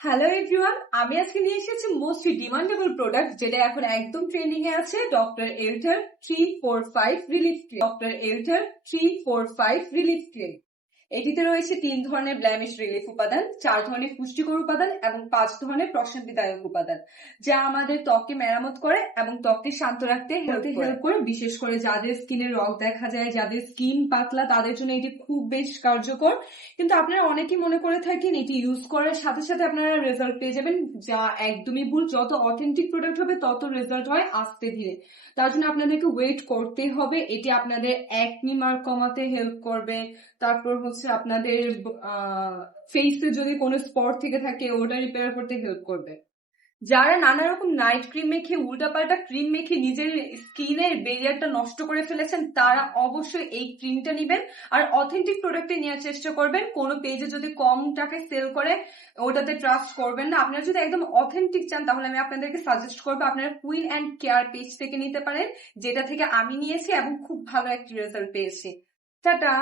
Hello everyone, আমি আজকে নিয়ে এসেছি মোস্ট ডিমান্ডেবল প্রোডাক্ট যেটা এখন একদম ট্রেন্ডিং এ আছে, doctor enter 345 relief cream. Doctor enter 345 relief cream এটিতে রয়েছে 3 ধরনের ব্ল্যামিশ রিলিফ উপাদান, 4 ধরনের পুষ্টিকর উপাদান এবং 5 ধরনের প্রশান্তিদায়ক উপাদান, যা আমাদের ত্বককে মেরামত করে এবং ত্বককে শান্ত রাখতে হেল্প করে। বিশেষ করে যাদের স্কিনের রগ দেখা যায়, যাদের স্কিন পাতলা, তাদের জন্য এটি খুব বেশ কার্যকর। কিন্তু আপনারা অনেকেই মনে করে থাকেন এটি ইউজ করার সাথে সাথে আপনারা রেজাল্ট পেয়ে যাবেন, যা একদমই ভুল। যত অথেন্টিক প্রোডাক্ট হবে তত রেজাল্ট হয় আস্তে ধীরে। তার জন্য আপনাদেরকে ওয়েট করতে হবে। এটি আপনাদের একনি মার্ক কমাতে হেল্প করবে। তারপর হচ্ছে আপনাদের ফেসে যদি কোনো স্পট থেকে থাকে ওটা রিপেয়ার করতে হেল্প করবে। যারা নানা রকম নাইট ক্রিম মেখে, উল্টাপাল্টা ক্রিম মেখে নিজের স্কিনের বেরিয়ারটা নষ্ট করে ফেলেছেন, তারা অবশ্যই এই ক্রিমটা নিবেন আর অথেন্টিক প্রোডাক্টে নেওয়ার চেষ্টা করবেন। কোনো পেজে যদি কম টাকায় সেল করে ওটাতে ট্রাস্ট করবেন না। আপনারা যদি একদম অথেন্টিক চান তাহলে আমি আপনাদেরকে সাজেস্ট করবো আপনারা কুইন অ্যান্ড কেয়ার পেজ থেকে নিতে পারেন, যেটা থেকে আমি নিয়েছি এবং খুব ভালো একটা রেজাল্ট পেয়েছি। টাটা।